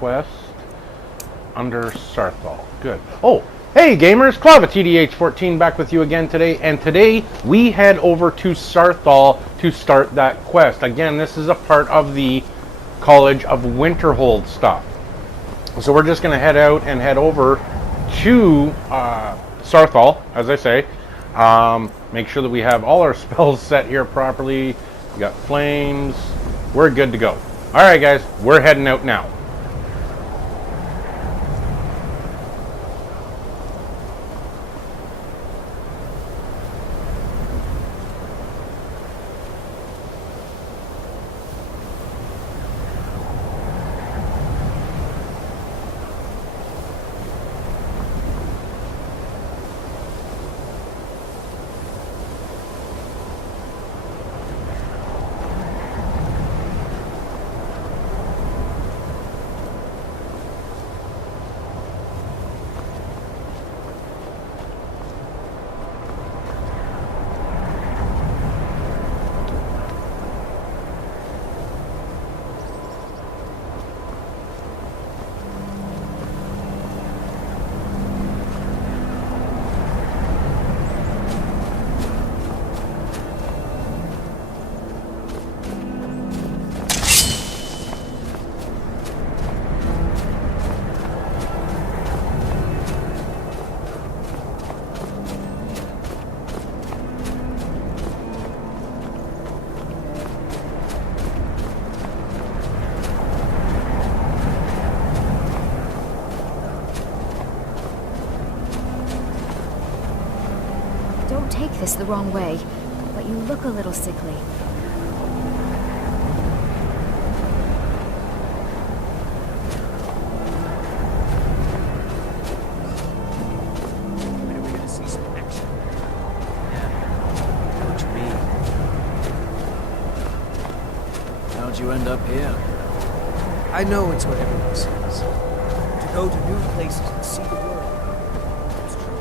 quest under Sarthal. Good. Oh, hey gamers, Clava TDH14 back with you again today, and today we head over to Sarthal to start that quest. Again, this is a part of the College of Winterhold stuff. So we're just going to head out and head over to Sarthal, as I say. Make sure that we have all our spells set here properly. We got flames. We're good to go. Alright guys, we're heading out now. Don't take this the wrong way, but you look a little sickly. When are we gonna see some action? Yeah, I know what you mean. How'd you end up here? I know it's what everyone says. To go to new places and see the world. It's true.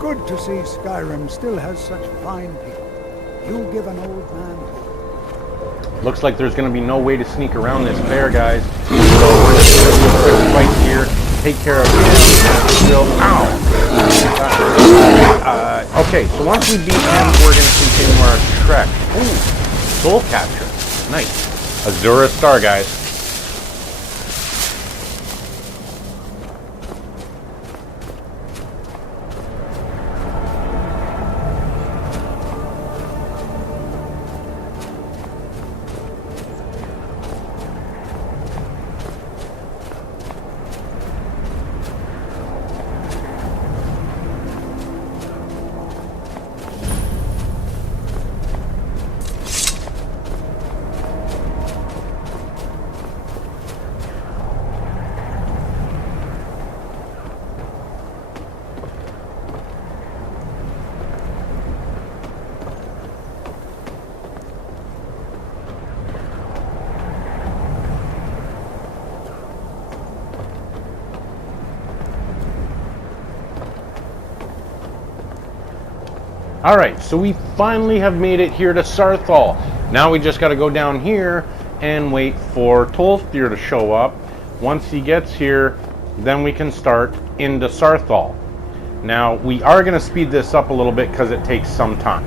Good to see Skyrim still has such fine people. You give an old man hope. Looks like there's going to be no way to sneak around this bear, guys. So we're just going to do a quick fight here, take care of him. Ow! Okay, so once we beat him, we're going to continue our trek. Ooh, soul capture. Nice. Azura Star, guys. Alright, so we finally have made it here to Sarthal. Now we just got to go down here and wait for Tolfdir to show up. Once he gets here, then we can start into Sarthal. Now, we are going to speed this up a little bit because it takes some time.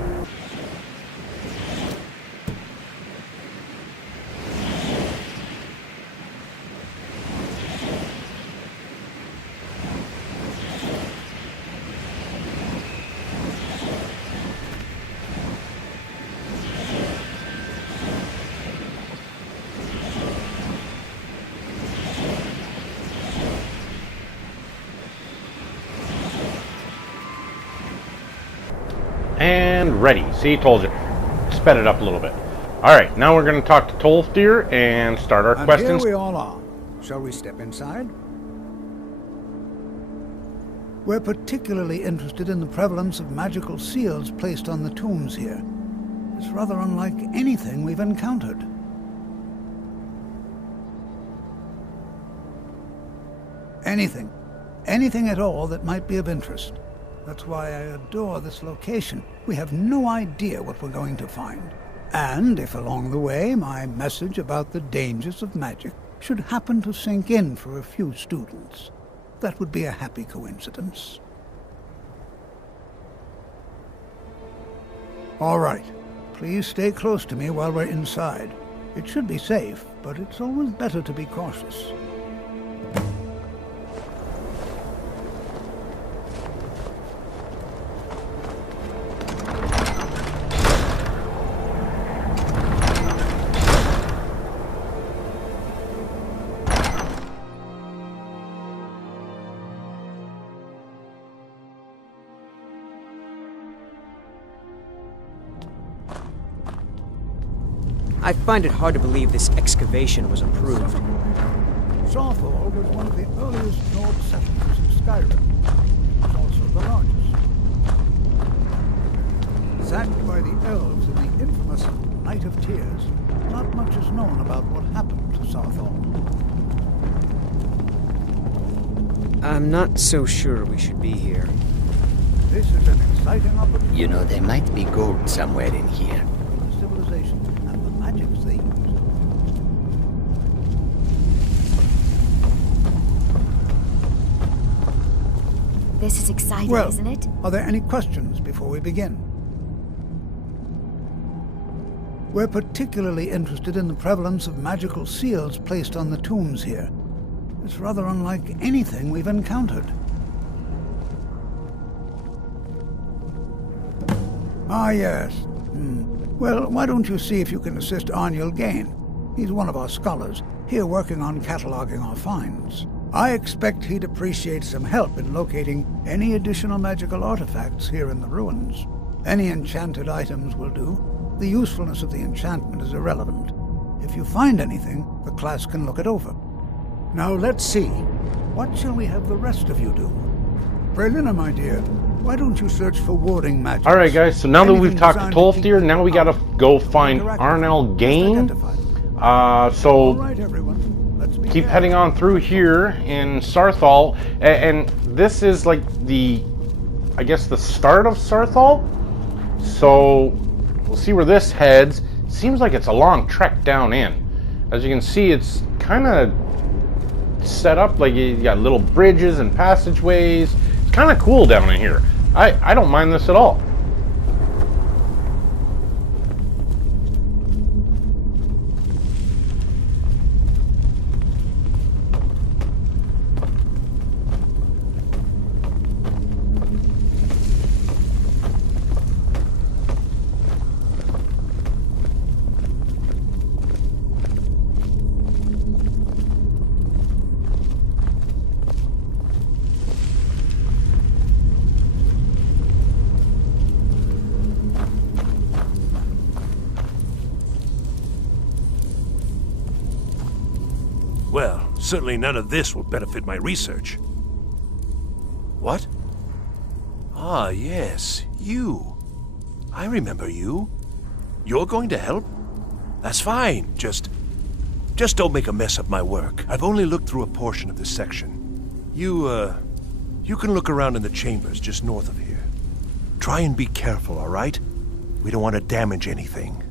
And ready. See, told you. Sped it up a little bit. Alright, now we're going to talk to Tolfdir and start our quest. And here we all are. Shall we step inside? We're particularly interested in the prevalence of magical seals placed on the tombs here. It's rather unlike anything we've encountered. Anything at all that might be of interest. That's why I adore this location. We have no idea what we're going to find. And if along the way my message about the dangers of magic should happen to sink in for a few students, that would be a happy coincidence. All right. Please stay close to me while we're inside. It should be safe, but it's always better to be cautious. I find it hard to believe this excavation was approved. Sawthall was one of the earliest Nord settlements in Skyrim. It was also the largest. Sacked by the elves in the infamous Night of Tears, not much is known about what happened to Sawthall. I'm not so sure we should be here. This is an exciting opportunity. You know, there might be gold somewhere in here. For the civilization and the magics they use. This is exciting, Well, isn't it? are there any questions before we begin? We're particularly interested in the prevalence of magical seals placed on the tombs here. It's rather unlike anything we've encountered. Ah, yes. Well, why don't you see if you can assist Arniel Gain? He's one of our scholars, here working on cataloging our finds. I expect he'd appreciate some help in locating any additional magical artifacts here in the ruins. Any enchanted items will do. The usefulness of the enchantment is irrelevant. If you find anything, the class can look it over. Now let's see. What shall we have the rest of you do? Brelina, my dear, why don't you search for warding magic? Alright guys, so now that we've Anything talked to designed Tolfdir, keep now we them gotta out. go find Interact Arnel with them. Gain. Just identify them. So All right, everyone. Let's begin. keep heading on through here in Sarthal, and this is like the, I guess, the start of Sarthal. So we'll see where this heads. Seems like it's a long trek down in. As you can see, it's kind of set up like you got little bridges and passageways. It's kind of cool down in here. I don't mind this at all. Well, certainly none of this will benefit my research. What? Ah, yes, you. I remember you. You're going to help? That's fine, just don't make a mess of my work. I've only looked through a portion of this section. You can look around in the chambers just north of here. Try and be careful, all right? We don't want to damage anything.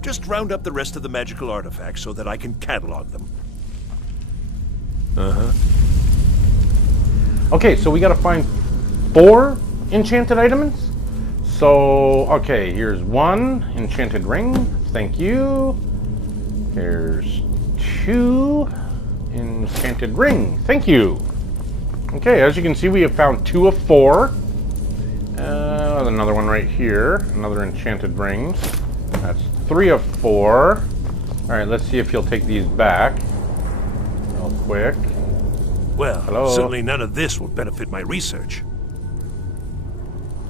Just round up the rest of the magical artifacts so that I can catalog them. Okay, so we gotta find 4 enchanted items. So, okay, here's 1 enchanted ring. Thank you. Here's 2 enchanted ring. Thank you. Okay, as you can see, we have found 2 of 4. Another one right here. Another enchanted ring. That's 3 of 4. Alright, let's see if he'll take these back. Real quick. Well, Hello? certainly none of this will benefit my research.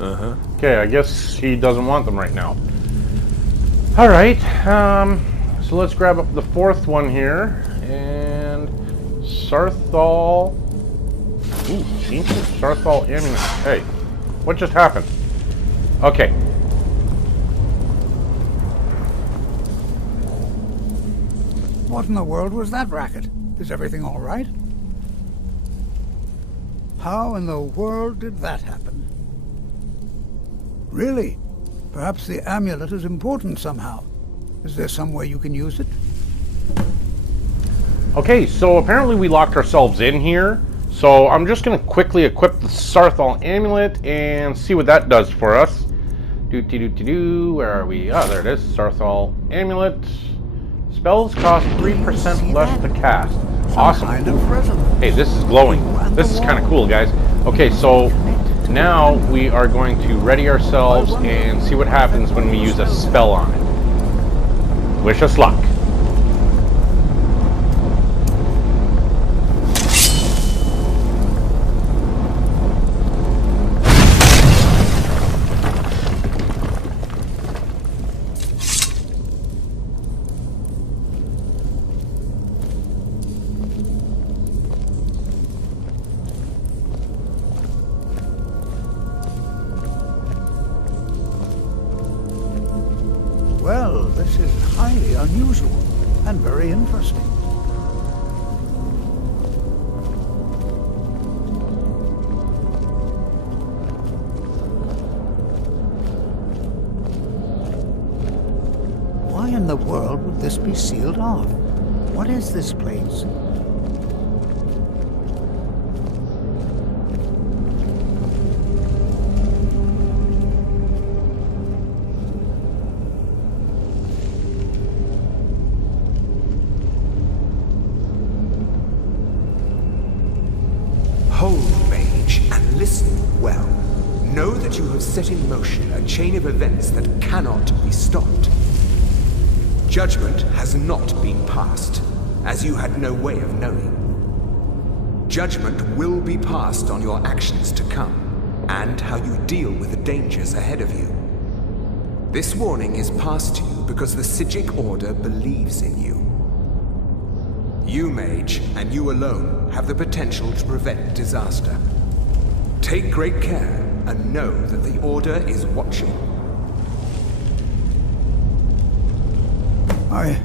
Okay, I guess he doesn't want them right now. Alright, so let's grab up the 4th one here. And Sarthal. Ooh, ancient Sarthal Amulet. Hey, what just happened? Okay. What in the world was that racket? Is everything all right? How in the world did that happen? Really? Perhaps the amulet is important somehow. Is there some way you can use it? Okay, so apparently we locked ourselves in here. So I'm just going to quickly equip the Sarthal Amulet and see what that does for us. Where are we? Ah, there it is. Sarthal Amulet. Spells cost 3% less to cast. Awesome. Kind of resonance. Hey, this is glowing. This is kind of cool, guys. Okay, so now we are going to ready ourselves and see what happens when we use a spell on it. Wish us luck. Well, this is highly unusual and very interesting. Why in the world would this be sealed off? What is this place? Hold, mage, and listen well. Know that you have set in motion a chain of events that cannot be stopped. Judgment has not been passed, as you had no way of knowing. Judgment will be passed on your actions to come, and how you deal with the dangers ahead of you. This warning is passed to you because the Siddik Order believes in you. You, mage, and you alone, have the potential to prevent disaster. Take great care, and know that the Order is watching. I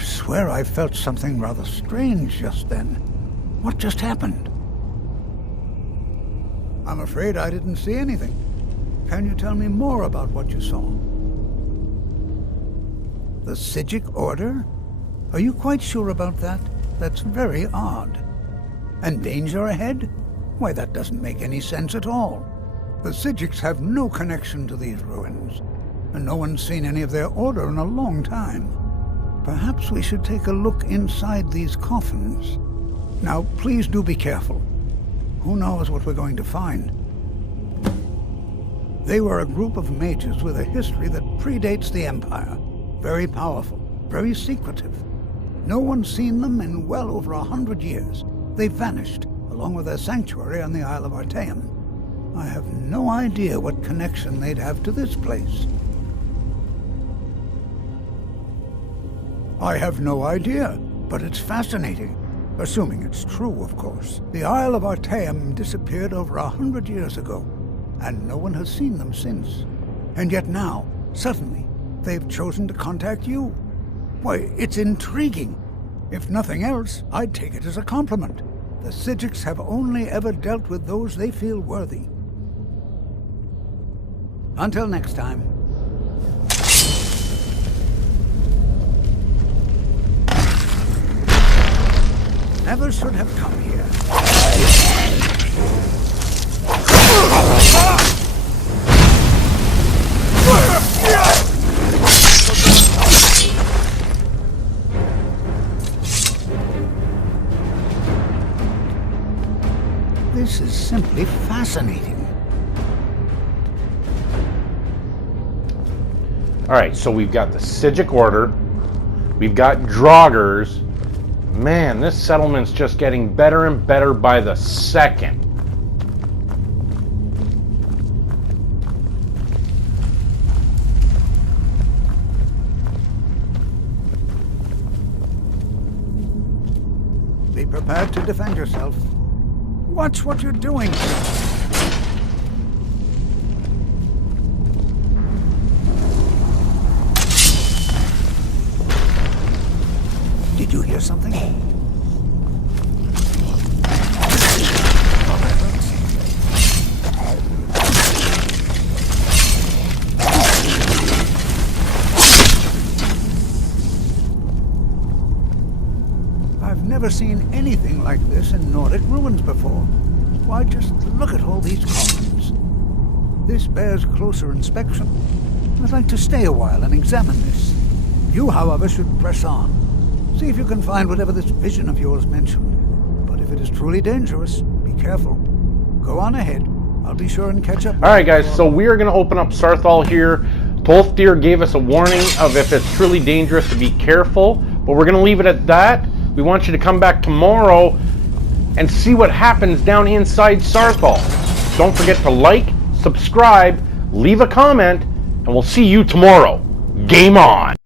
swear I felt something rather strange just then. What just happened? I'm afraid I didn't see anything. Can you tell me more about what you saw? The Siddik Order? Are you quite sure about that? That's very odd. And danger ahead? Why, that doesn't make any sense at all. The Siddiks have no connection to these ruins, and no one's seen any of their order in a long time. Perhaps we should take a look inside these coffins. Now, please do be careful. Who knows what we're going to find? They were a group of mages with a history that predates the Empire. Very powerful, very secretive. No one's seen them in well over 100 years. They vanished, along with their sanctuary on the Isle of Artaeum. I have no idea what connection they'd have to this place. I have no idea, but it's fascinating. Assuming it's true, of course. The Isle of Artaeum disappeared over 100 years ago, and no one has seen them since. And yet now, suddenly, they've chosen to contact you. Why, it's intriguing. If nothing else, I'd take it as a compliment. The Siddiks have only ever dealt with those they feel worthy. Until next time. Never should have come here. This is simply fascinating. Alright, so we've got the Siddik Order. We've got Draugrs. Man, this settlement's just getting better and better by the second. Be prepared to defend yourself. Watch what you're doing. Did you hear something? never seen anything like this in Nordic Ruins before. Why, just look at all these columns. This bears closer inspection. I'd like to stay a while and examine this. You, however, should press on. See if you can find whatever this vision of yours mentioned. But if it is truly dangerous, be careful. Go on ahead. I'll be sure and catch up. Alright guys, so we are going to open up Sarthal here. Tolfdir gave us a warning of if it's truly dangerous to be careful. But we're going to leave it at that. We want you to come back tomorrow and see what happens down inside Sarthal. Don't forget to like, subscribe, leave a comment, and we'll see you tomorrow. Game on!